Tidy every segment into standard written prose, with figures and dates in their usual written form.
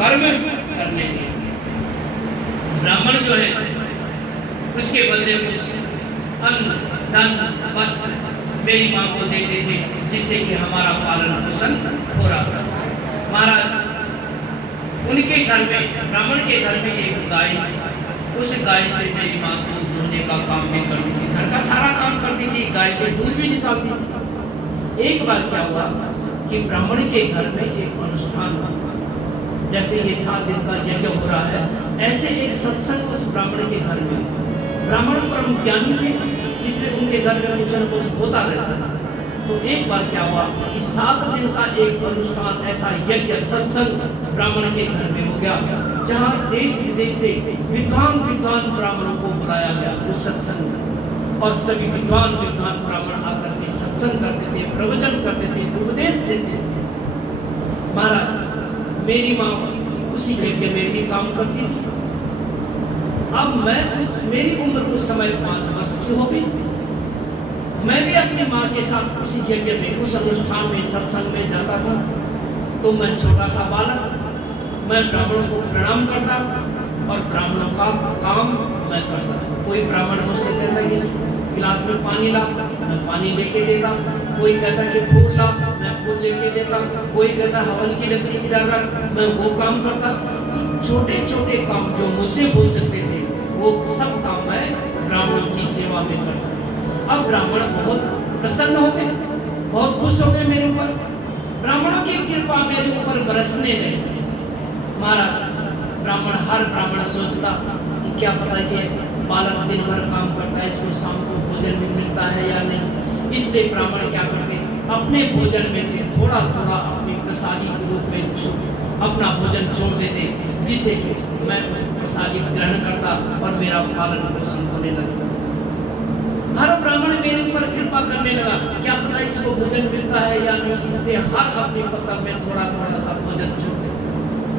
कर्म करने लगे। ब्राह्मण जो है उसके बदले कुछ अन्न धन वस्त्र मेरी माँ को देते थे, जिससे कि हमारा पालन पोषण हो रहा था। महाराज उनके घर में, ब्राह्मण के घर में एक गाय थी। उस गाय से मेरी माँ दूध दुहने का काम भी करती थी, घर का सारा काम करती थी, गाय से दूध भी निकालती थी। एक बार क्या हुआ कि ब्राह्मण के घर में एक अनुष्ठान हुआ। जैसे ये 7 दिन का यज्ञ हो रहा है, ऐसे एक सत्संग उस ब्राह्मण के घर में। ब्राह्मण परम ज्ञानी थे, इसलिए उनके घर में कुछ न कुछ होता रहता था। तो एक बार क्या हुआ कि 7 दिन का एक अनुष्ठान, ऐसा यज्ञ सत्संग ब्राह्मण के घर में हो गया, जहाँ देश विदेश से विद्वान ब्राह्मणों को बुलाया गया उस सत्संग में। और सभी विद्वान ब्राह्मण आकर के सत्संग करते थे, प्रवचन करते थे, उपदेश देते थे। महाराज मेरी माँ उसी यज्ञ में भी काम करती थी। अब मेरी उम्र उस समय 5 वर्ष की हो गई। मैं भी अपनी माँ के साथ उसी यज्ञ में, उस अनुष्ठान में, सत्संग में जाता था। तो मैं छोटा सा बालक, मैं ब्राह्मणों को प्रणाम करता और ब्राह्मणों का काम मैं करता। कोई ब्राह्मण मुझसे कहता कि इस गिलास में पानी ला, मैं पानी लेके देता। कोई कहता कि फूल ला, मैं फूल लेके देता। कोई कहता हवन की लकड़ी इधर रख, मैं वो काम करता। छोटे छोटे काम जो मुझसे हो सकते थे, वो सब काम मैं ब्राह्मणों की सेवा में करता। अब ब्राह्मण बहुत प्रसन्न हो गए, बहुत खुश हो गए मेरे ऊपर। ब्राह्मणों की कृपा मेरे ऊपर बरसने लगी। महाराज हर ब्राह्मण सोचता कि क्या पता ये बालक दिन भर काम करता है, इसको शाम को भोजन भी मिलता है या नहीं। इसलिए ब्राह्मण क्या करते, अपने भोजन में से थोड़ा थोड़ा अपनी प्रसादी के रूप में अपना भोजन छोड़ देते, जिससे कि मैं उस प्रसादी ग्रहण करता और मेरा पालन पोषण होने लगा। हर ब्राह्मण मेरे ऊपर कृपा करने लगा, क्या पता इसको भोजन मिलता है या नहीं। इसलिए हर अपने पत्तल में थोड़ा थोड़ा सा भोजन छोड़ देते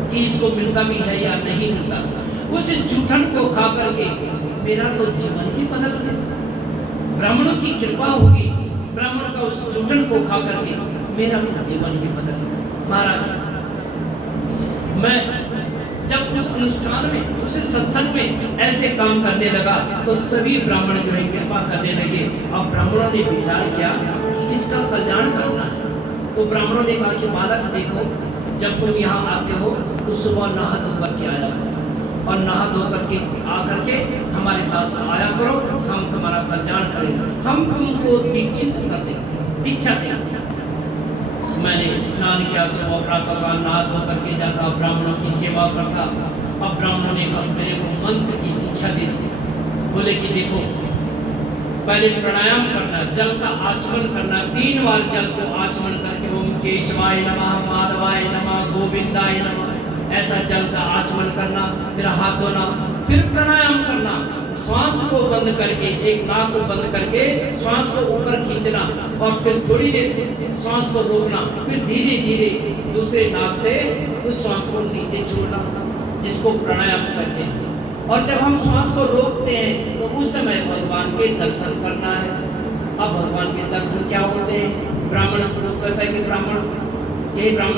कि इसको मिलता भी है या नहीं मिलता। उस जूठन को खा करके मेरा तो जीवन ही बदल गया। ब्राह्मणों की कृपा होगी, ब्राह्मण का उस जूठन को खा करके मेरा तो जीवन ही बदल गया। महाराज मैं जब उस अनुष्ठान में, उस सत्संग में ऐसे काम करने लगा, तो सभी ब्राह्मण जो है कृपा करने लगे। अब ब्राह्मणों ने विचार किया कि इसका कल्याण करना है। तो ब्राह्मणों ने कहा कि बालक देखो, जब तुम यहाँ आते हो तो सुबह नहा धो करके आया और नहा धो करके आकर के हमारे पास आया करो, हम तुम्हारा कल्याण करेंगे, हम तुमको दीक्षित कर देंगे, दीक्षा देंगे। मैंने स्नान किया, सुबह प्रातःकाल नहा धो करके जाता, ब्राह्मणों की सेवा करता। अब ब्राह्मणों ने कहा मेरे को मंत्र की दीक्षा दे दी। बोले कि देखो, पहले प्राणायाम करना, जल का आचमन करना, 3 बार जल को आचमन करके ओम केशवाय नमः, माधवाय नमः, गोविंदाय नमः, ऐसा जल का आचमन करना, फिर हाथ धोना, फिर प्राणायाम करना। श्वास को बंद करके, एक नाक को बंद करके श्वास को ऊपर खींचना और फिर थोड़ी देर श्वास को रोकना, फिर धीरे धीरे दूसरे नाक से उस श्वास को नीचे छोड़ना, जिसको प्राणायाम कहते हैं। और जब हम श्वास को रोकते हैं तो उस समय भगवान के दर्शन करना है। अब भगवान के दर्शन क्या होते हैं? ब्राह्मण लोग कहता है कि ब्राह्मण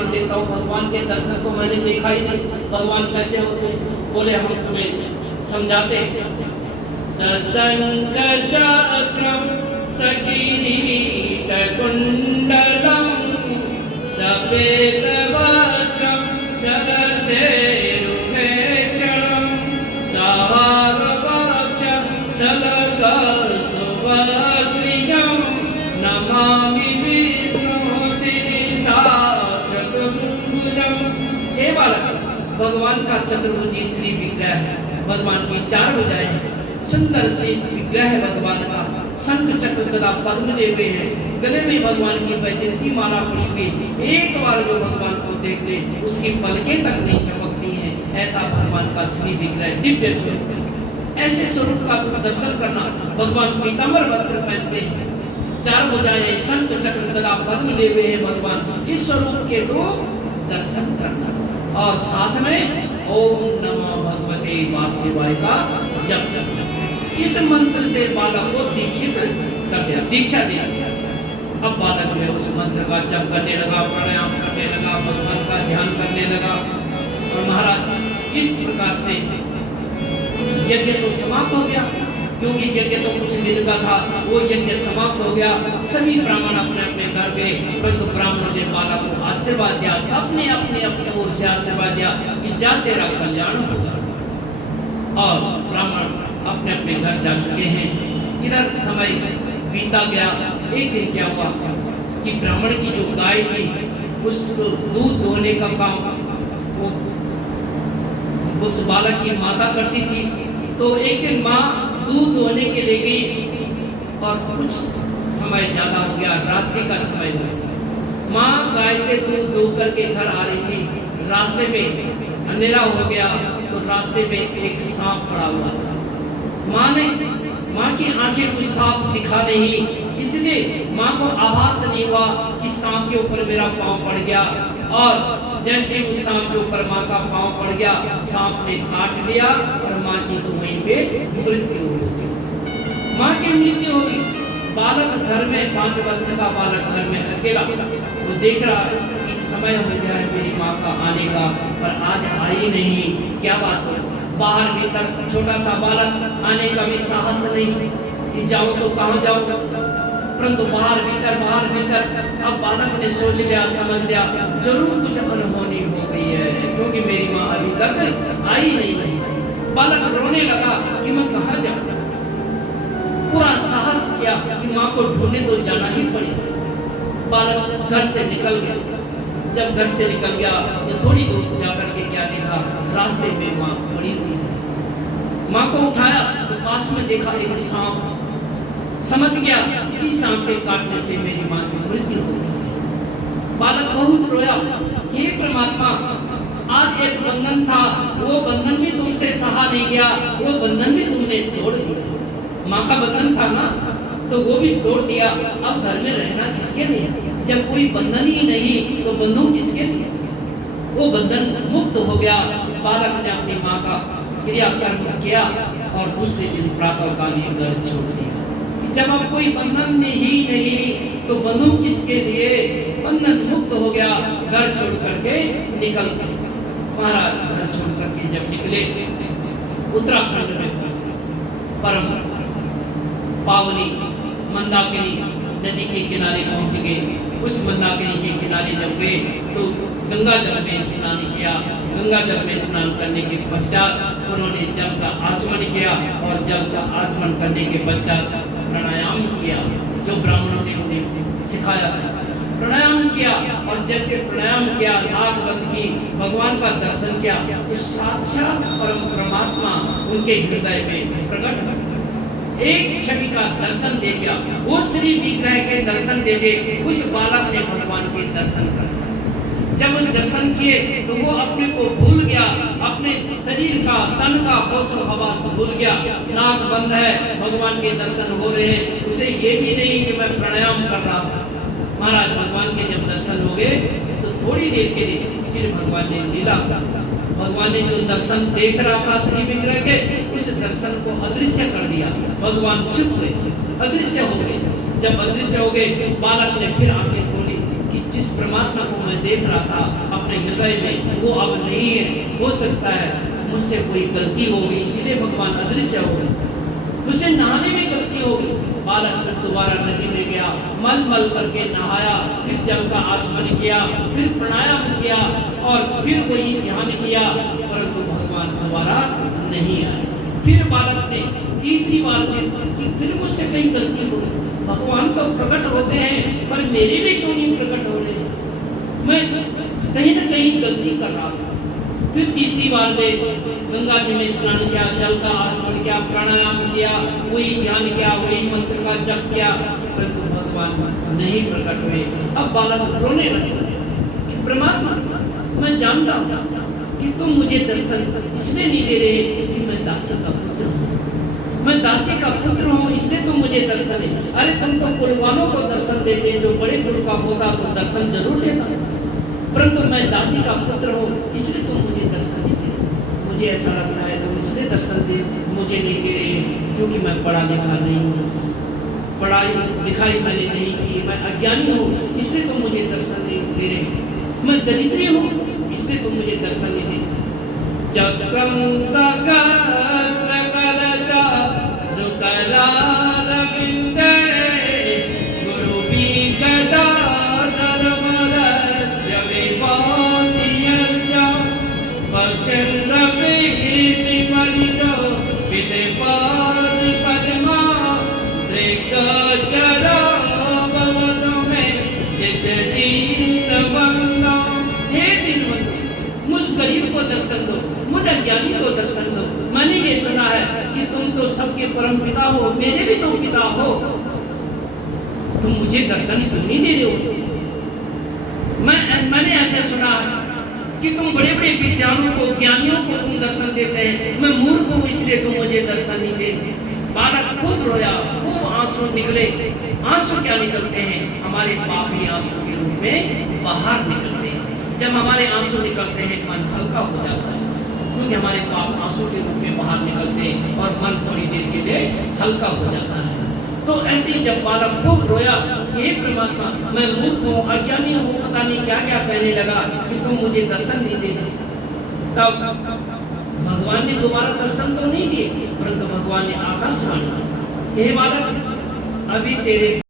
देवता हूँ, भगवान के दर्शन को मैंने देखा ही नहीं, भगवान कैसे होते? बोले हम तुम्हें समझाते हैं। सशंख चक्रम सकिरीट कुंडलम सफेद वस्त्रम सरसेरुहेक्षणम सहारवक्षम स्थलगस्तुवश्रियम नमामि विष्णु शिरीषा चतुर्भुजम। हे बालक, भगवान का चतुर्भुजी श्री विग्रह है, भगवान की 4 भुजाएं हैं, सुंदर से विग्रह है भगवान का, शंख चक्र गदा पद्म लिए हुए हैं, गले में भगवान की वैजयंती माला पड़ी हुई। एक बार जो भगवान को देख ले उसकी पलकें तक नहीं चमकती हैं, ऐसा भगवान का श्री विग्रह दिव्य स्वरूप। ऐसे स्वरूप का तुम दर्शन करना। भगवान पीताम्बर वस्त्र पहनते हैं, 4 भुजाएं, शंख चक्र गदा पद्म लिए हुए हैं भगवान। इस स्वरूप के तो दर्शन करना और साथ में ओम नमो भगवते वासुदेवाय का जप करना। इस मंत्र से बालक को दीक्षित कर दिया, दीक्षा दे दिया। अब बालक जो है उस मंत्र का जप करने लगा, प्राणायाम करने लगा, भगवान का ध्यान करने लगा। और किस प्रकार से यज्ञ तो समाप्त हो गया, क्योंकि यज्ञ तो कुछ दिन का था, वो यज्ञ समाप्त हो गया। सभी ब्राह्मण अपने अपने घर गए, परंतु ब्राह्मणों ने बालक को आशीर्वाद दिया, सबने अपने अपने ओर से आशीर्वाद दिया कि जा तेरा कल्याण होगा। और ब्राह्मण अपने अपने घर जा चुके हैं। इधर समय बीता गया। एक दिन क्या हुआ कि ब्राह्मण की जो गाय थी उसको दूध दोहने का काम वो उस बालक की माता करती थी। तो एक दिन माँ दूध दोहने के लिए गई और कुछ समय ज्यादा हो गया, रात्रि का समय हुआ। माँ गाय से दूध दो करके घर आ रही थी। रास्ते में अंधेरा हो गया तो रास्ते में एक सांप पड़ा हुआ था। माँ की आंखें कुछ साफ दिखा नहीं, इसलिए माँ को आभास नहीं हुआ कि सांप के ऊपर मेरा पांव पड़ गया। और जैसे उस सांप के ऊपर माँ का पांव पड़ गया, सांप ने काट लिया और माँ की तो वहीं पे मृत्यु हो गई। माँ की मृत्यु हो गई। बालक घर में 5 वर्ष का बालक घर में अकेला, वो देख रहा कि समय हो गया है मेरी माँ का आने का, पर आज आई नहीं, क्या बात है। बाहर भीतर छोटा सा बालक, आने का भी साहस नहीं कि जाऊं तो कहां जाऊं, परंतु बाहर भीतर अब बालक ने सोच लिया, समझ लिया जरूर कुछ अनहोनी हो गई है, क्योंकि मेरी माँ अभी तक आई नहीं। बालक रोने लगा कि मैं कहां जाऊं। पूरा साहस किया कि माँ को ढूंढने तो जाना ही पड़ेगा। बालक घर से निकल गया। जब घर से निकल गया तो थोड़ी दूर जाकर के क्या देखा, रास्ते में माँ पड़ी हुई। माँ को उठाया तो पास में देखा एक सांप। समझ गया इसी सांप के काटने से मेरी माँ की मृत्यु हो गई। बालक बहुत रोया, हे परमात्मा, आज एक बंधन था, वो बंधन भी तुमसे सहा नहीं गया, वो बंधन भी तुमने तोड़ दिया। माँ का बंधन था ना, तो वो भी तोड़ दिया। अब घर में रहना किसके लिए, जब कोई बंधन ही नहीं तो बंधन किसके लिए। वो बंधन मुक्त हो गया। बालक ने अपनी माँ का क्रियाकर्म किया और दूसरे दिन प्रातः काल ही घर छोड़ दिया। जब अब कोई बंधन ही नहीं तो बंधु किसके लिए। बंधन मुक्त हो गया, घर छोड़ करके निकल गए। महाराज घर छोड़ करके जब निकले, उत्तराखंड में पहुंचे। परम पावनी मंदाकिनी नदी के किनारे पहुंच गए। उस मंदाकिनी के किनारे जब गए तो गंगा जल में स्नान किया। गंगा जल में स्नान करने के पश्चात उन्होंने जल का आचमन किया और जल का आचमन करने के पश्चात प्राणायाम किया, जो ब्राह्मणों ने उन्हें सिखाया था। प्राणायाम किया और जैसे प्राणायाम किया, नाक बंद की, भगवान का दर्शन किया, तो साक्षात परम परमात्मा उनके हृदय में प्रकट हुआ। एक छवि का दर्शन दे दिया, वो श्री विग्रह के दर्शन दे दिए। उस बालक ने भगवान के दर्शन कर, जब उस दर्शन किए तो वो अपने को भूल गया, अपने शरीर का, तन का होश हवास भूल गया। नाक बंद है, भगवान के दर्शन हो रहे हैं, उसे ये भी नहीं कि मैं प्राणायाम कर रहा हूँ। महाराज भगवान के जब दर्शन हो गए तो थोड़ी देर के लिए फिर भगवान ने लीला, भगवान ने जो दर्शन देख रहा था श्री विग्रह के, उस दर्शन को अदृश्य कर दिया। भगवान चुप हुए, अदृश्य हो गए। जब अदृश्य हो गए, बालक ने फिर आंखें खोली कि जिस परमात्मा को मैं देख रहा था अपने हृदय में, वो अब नहीं है। हो सकता है मुझसे कोई गलती हो गई, इसलिए भगवान अदृश्य हो गए। मुझसे नहाने में गलती हो गई। बालक फिर दोबारा नदी में गया, मल मल करके नहाया, फिर जल का आचमन किया, फिर प्राणायाम किया और फिर वही ध्यान किया, परंतु भगवान दोबारा नहीं आए। फिर बालक ने तीसरी बार कि फिर मुझसे कहीं गलती हो गई, भगवान तो प्रकट होते हैं पर मेरे भी क्यों नहीं प्रकट हो रहे, मैं कहीं ना कहीं गलती कर रहा हूँ। फिर तीसरी बार गए, गंगा जी में स्नान किया, जल का आचमन किया, प्राणायाम किया, वही ध्यान किया, वही मंत्र का जप किया, परंतु भगवान नहीं प्रकट हुए। अब बालक रोने लगे कि परमात्मा, मैं जानता हूँ कि तुम मुझे दर्शन इसलिए नहीं दे रहे कि मैं दासी का पुत्र हूँ, मैं दासी का पुत्र हूँ, इसलिए तुम मुझे दर्शन दे। अरे तुम तो कुलवानों को दर्शन देते, जो बड़े कुल का होता तो दर्शन जरूर देता, परंतु मैं दासी का पुत्र हूँ इसलिए तुम मुझे दर्शन नहीं दे। मुझे ऐसा लगता है तुम इसलिए दर्शन दे मुझे नहीं दे रहे क्योंकि मैं पढ़ा लिखा नहीं हूँ, पढ़ाई लिखाई मैंने नहीं की, मैं अज्ञानी हूँ इसलिए तुम मुझे दर्शन नहीं दे रहे, मैं दरिद्री हूँ इसलिए तुम मुझे दर्शन नहीं दे। चक्रं सकस्रकलचारुकलारविन्दे गुरुपीठदातरपदस्य विभाति यस्य पचन्द्रप्रीतिपरितो विधिपादिपद्मा दृग्गोचरो भवतु मे जिस दीनबन्धो। हे दीनबन्धु, मुझ गरीब को दर्शन दो, मुझ अज्ञानी को दर्शन दो। मैंने ये सुना है कि तुम तो सबके परम पिता हो, मेरे भी तुम पिता हो, तुम मुझे दर्शन क्यों नहीं दे रहे हो? मैंने ऐसे सुना है कि तुम बड़े बड़े विद्वानों को, ज्ञानियों को तुम दर्शन देते हैं, मैं मूर्ख हूँ इसलिए तुम मुझे दर्शन नहीं देते। बालक खूब रोया, खूब आंसू निकले। आंसू क्या निकलते हैं? हमारे पाप ही आंसू के रूप में बाहर निकलते हैं। जब हमारे आंसू निकलते हैं मन हल्का हो जाता है, क्योंकि हमारे पाप आंसू के रूप में बाहर निकलते हैं और मन थोड़ी देर के लिए हल्का हो जाता है। तो ऐसे ही जब बालक खूब रोया, हे परमात्मा मैं मूर्ख हूँ, अज्ञानी हूँ, पता नहीं क्या क्या कहने लगा कि तुम मुझे दर्शन नहीं दे रहे। तब भगवान ने दोबारा दर्शन तो नहीं दिए, परंतु भगवान ने आकाशवाणी, हे बालक अभी तेरे